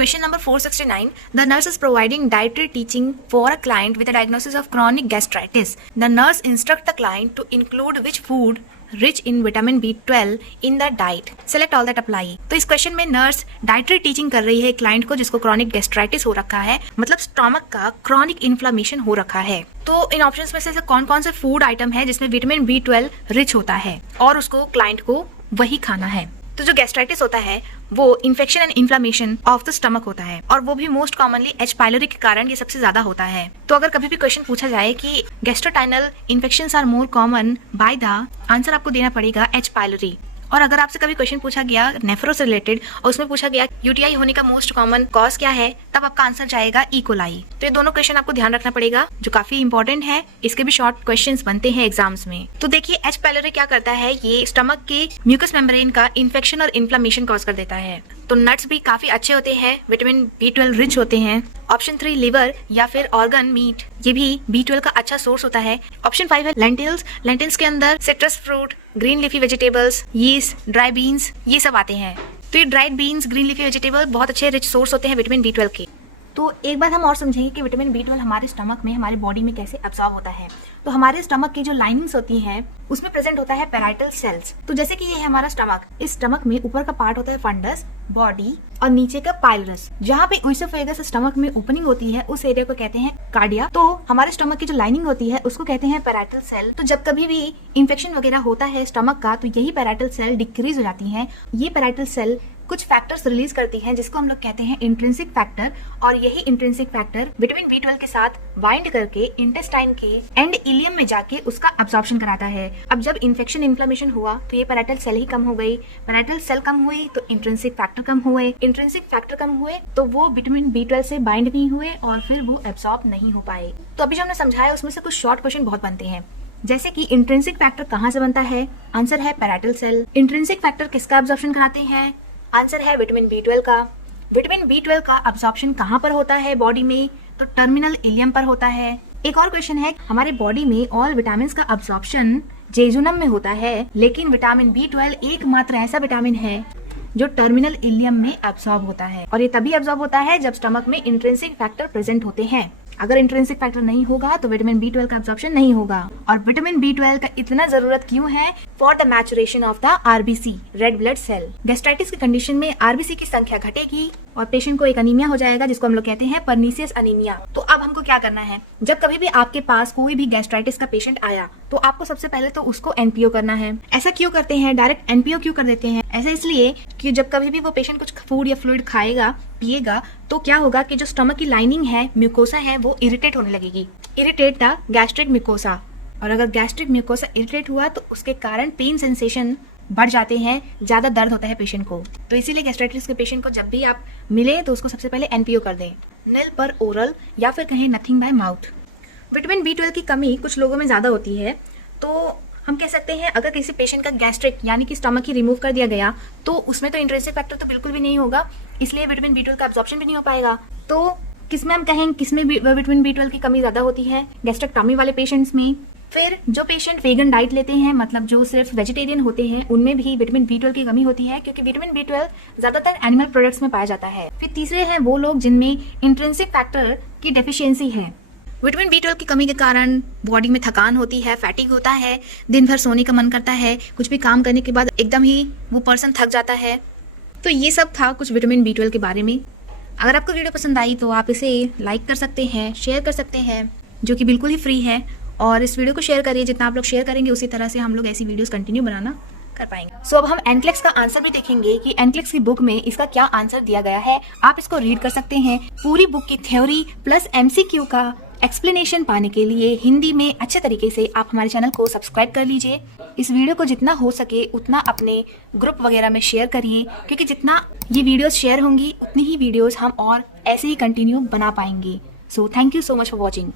Question number 469. The nurse is providing dietary teaching for a client with a diagnosis of chronic gastritis. The nurse instructs the client to include which food rich in vitamin B12 in the diet. Select all that apply. तो इस question में nurse dietary teaching कर रही है client को जिसको chronic gastritis हो रखा है, मतलब स्टमक का क्रॉनिक इन्फ्लेमेशन हो रखा है। तो इन ऑप्शंस में से कौन कौन से फूड आइटम है जिसमें विटामिन B12 रिच होता है और उसको क्लाइंट को वही खाना है। तो जो गैस्ट्राइटिस होता है वो infection and inflammation of the stomach होता है और वो भी मोस्ट कॉमनली एच पायलोरी के कारण ये सबसे ज्यादा होता है। तो अगर कभी भी क्वेश्चन पूछा जाए कि gastrointestinal infections are more common by the, answer आपको देना पड़ेगा एच पायलोरी। और अगर आपसे कभी क्वेश्चन पूछा गया नेफ्रो से रिलेटेड और उसमें पूछा गया यूटीआई होने का मोस्ट कॉमन कॉज क्या है, तब आपका आंसर जाएगा ई कोलाई। तो ये दोनों क्वेश्चन आपको ध्यान रखना पड़ेगा जो काफी इंपॉर्टेंट है, इसके भी शॉर्ट क्वेश्चंस बनते हैं एग्जाम्स में। तो देखिए एच पायलोरी क्या करता है, ये स्टमक के म्यूकस मेम्ब्रेन का इन्फेक्शन और इन्फ्लेमेशन कॉज कर देता है। तो नट्स भी काफी अच्छे होते हैं, विटामिन B12 रिच होते हैं। ऑप्शन 3 लिवर या फिर ऑर्गन मीट, ये भी B12 का अच्छा सोर्स होता है। ऑप्शन 5 है लेंटिल्स, लेंटिल्स के अंदर citrus fruit, green leafy vegetables, yeast, dry beans, ये सब आते हैं। तो ये dried beans, green leafy vegetable बहुत अच्छे रिच सोर्स होते हैं विटामिन B12 के। तो एक बार हम और समझेंगे कि विटामिन B12 हमारे स्टमक में, हमारे बॉडी में कैसे अब्सॉर्ब होता है। तो हमारे स्टमक की जो लाइनिंग्स होती हैं उसमें प्रेजेंट होता है पैराइटल सेल्स। तो जैसे कि ये है हमारा स्टमक, इस स्टमक में ऊपर का पार्ट होता है फंडस, बॉडी, और नीचे का पाइलरस। जहाँ पे ओइसोफेगस स्टमक में ओपनिंग होती है उस एरिया को कहते हैं कार्डिया। तो हमारे स्टमक की जो लाइनिंग होती है उसको कहते हैं पैराइटल सेल। तो जब कभी भी इंफेक्शन वगैरह होता है स्टमक का तो यही पैराइटल सेल डिक्रीज हो जाती है। ये पैराइटल सेल कुछ फैक्टर्स रिलीज करती हैं जिसको हम लोग कहते हैं इंट्रिंसिक फैक्टर, और यही इंट्रिंसिक फैक्टर विटामिन B12 के साथ बाइंड करके इंटेस्टाइन के एंड इलियम में जाके उसका अब्सॉर्प्शन कराता है। अब जब इन्फेक्शन इन्फ्लेमेशन हुआ तो ये पैराइटल सेल ही कम हो गई, पैराइटल सेल कम हुई तो इंट्रिंसिक फैक्टर कम हुए, इंट्रिंसिक फैक्टर कम हुए तो वो विटामिन B12 से बाइंड नहीं हुए और फिर वो एब्सॉर्ब नहीं हो पाए। तो अभी जो हमने समझाया उसमें से कुछ शॉर्ट क्वेश्चन बहुत बनते हैं, जैसे कि इंट्रिंसिक फैक्टर कहाँ से बनता है, आंसर है पैराइटल सेल। इंट्रिंसिक फैक्टर किसका अब्सॉर्प्शन कराते हैं, आंसर है विटामिन B12 का। विटामिन B12 का अब्सॉर्प्शन कहाँ पर होता है बॉडी में, तो टर्मिनल इलियम पर होता है। एक और क्वेश्चन है, हमारे बॉडी में ऑल विटामिन का अब्सॉर्प्शन जेजुनम में होता है, लेकिन विटामिन B12 एकमात्र ऐसा विटामिन है जो टर्मिनल इलियम में अब्सॉर्ब होता है, और ये तभी अब्सॉर्ब होता है जब स्टमक में इंट्रिंसिक फैक्टर प्रेजेंट होते हैं। अगर इंट्रिंसिक फैक्टर नहीं होगा तो विटामिन B12 का अब्सॉर्प्शन नहीं होगा। और विटामिन B12 का इतना जरूरत क्यों है, for the maturation of the RBC, red blood cell. Gastritis की कंडीशन में RBC की संख्या घटेगी और पेशेंट को एक अनीमिया हो जाएगा जिसको हम लोग कहते हैं पर्नीसियस अनीमिया। तो अब हमको क्या करना है, जब कभी भी आपके पास कोई भी गैस्ट्राइटिस का पेशेंट आया तो आपको सबसे पहले तो उसको NPO करना है। ऐसा क्यों करते हैं, डायरेक्ट NPO क्यों कर देते हैं, ऐसा इसलिए कि जब कभी भी वो पेशेंट कुछ फूड या फ्लूइड खाएगा पिएगा तो क्या होगा कि जो स्टमक की लाइनिंग है, म्यूकोसा है, वो इरिटेट होने लगेगी, इरिटेट द गैस्ट्रिक म्यूकोसा। और अगर गैस्ट्रिक म्यूकोसा इरिटेट हुआ तो उसके कारण पेन सेंसेशन बढ़ जाते हैं, ज्यादा दर्द होता है पेशेंट को। तो इसीलिए गैस्ट्राइटिस के पेशेंट को जब भी आप मिले तो उसको सबसे पहले NPO कर दें, निल पर ओरल या फिर कहें nothing bye mouth. Vitamin B12 की कमी कुछ लोगों में ज्यादा होती है, तो हम कह सकते हैं अगर किसी पेशेंट का गैस्ट्रिक यानी कि स्टमक ही रिमूव कर दिया गया तो उसमें तो इंट्रिंसिक फैक्टर तो बिल्कुल भी नहीं होगा, इसलिए विटामिन B12 का अब्सॉर्प्शन भी नहीं हो पाएगा। तो किसमें हम कहें किसमें विटामिन B12 की कमी ज्यादा होती है, गैस्ट्रेक्टॉमी वाले पेशेंट्स में। फिर जो पेशेंट वेगन डाइट लेते हैं, मतलब जो सिर्फ वेजिटेरियन होते हैं, उनमें भी विटामिन B12 की कमी होती है क्योंकि विटामिन B12 ज्यादातर एनिमल प्रोडक्ट्स में पाया जाता है। फिर तीसरे हैं वो लोग जिनमें इंट्रिंसिक फैक्टर की डेफिशिएंसी है। विटामिन B12 की कमी के कारण बॉडी में थकान होती है, फैटिग होता है, दिन भर सोने का मन करता है, कुछ भी काम करने के बाद एकदम ही वो पर्सन थक जाता है। तो ये सब था कुछ विटामिन B12 के बारे में। अगर आपको वीडियो पसंद आई तो आप इसे लाइक कर सकते हैं, शेयर कर सकते हैं, जो कि बिल्कुल ही फ्री है, और इस वीडियो को शेयर करिए। जितना आप लोग शेयर करेंगे उसी तरह से हम लोग ऐसी वीडियोस कंटिन्यू बनाना कर पाएंगे। सो अब हम एनक्लेक्स का आंसर भी देखेंगे कि एनक्लेक्स की बुक में इसका क्या आंसर दिया गया है। आप इसको रीड कर सकते हैं। पूरी बुक की थ्योरी प्लस MCQ का एक्सप्लेनेशन पाने के लिए हिंदी में अच्छे तरीके से आप हमारे चैनल को सब्सक्राइब कर लीजिए। इस वीडियो को जितना हो सके उतना अपने ग्रुप वगैरह में शेयर करिए, क्योंकि जितना ये वीडियोस शेयर होंगी उतनी ही वीडियोस हम और ऐसे ही कंटिन्यू बना पाएंगे। So thank you so much for watching.